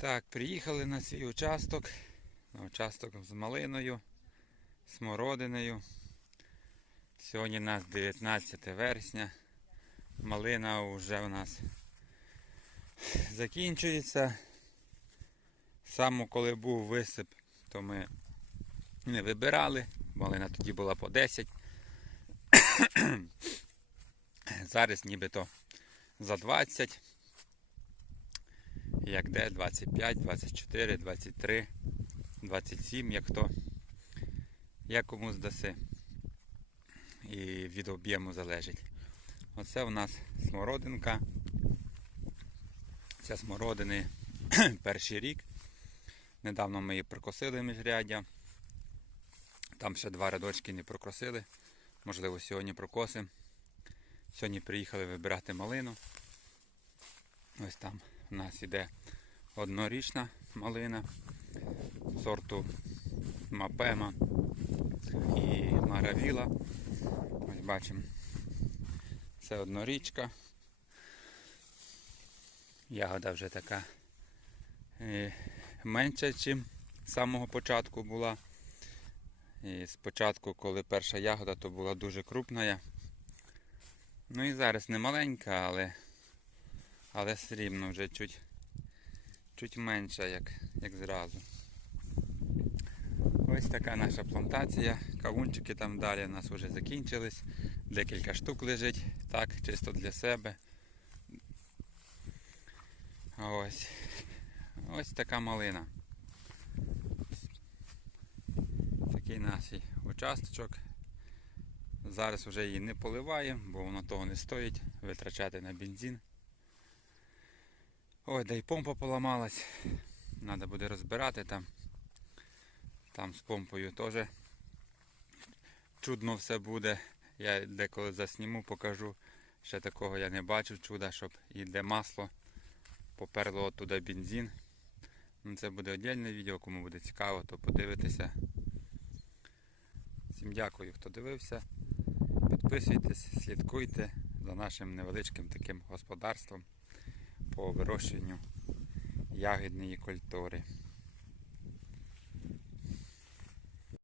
Так, приїхали на свій участок. На участок з малиною, смородиною. Сьогодні у нас 19 вересня. Малина вже у нас закінчується. Саме коли був висип, то ми не вибирали. Малина тоді була по 10. Зараз нібито за 20. Як де 25, 24, 23, 27, як то. Як кому здаси. І від об'єму залежить. Оце у нас смородинка. Ця смородини перший рік. Недавно ми її прокосили міжряддя. Там ще два рядочки не прокосили. Можливо, сьогодні прокосимо. Сьогодні приїхали вибирати малину. Ось там у нас іде однорічна малина сорту Мапема і Маравіла. Ось бачимо. Це однорічка. Ягода вже така е, менша, ніж з самого початку була. І спочатку, коли перша ягода, то була дуже крупна. Ну і зараз не маленька, але, але все рівно вже чуть, чуть менша, як, як зразу. Ось така наша плантація. Кавунчики там далі у нас вже закінчились. Декілька штук лежить, так, чисто для себе. Ось. Ось така малина. Такий наш участочок. Зараз вже її не поливаємо, бо воно того не стоїть витрачати на бензин. Ой, да й помпа поламалась. Треба буде розбирати там. Там з помпою теж чудно все буде. Я деколи засніму, покажу. Ще такого я не бачив чуда, щоб йде масло, поперло оттуда бензин. Ну, Це буде окреме відео, кому буде цікаво, то подивитися. Всім дякую, хто дивився. Підписуйтесь, слідкуйте за нашим невеличким таким господарством по вирощенню ягідної культури.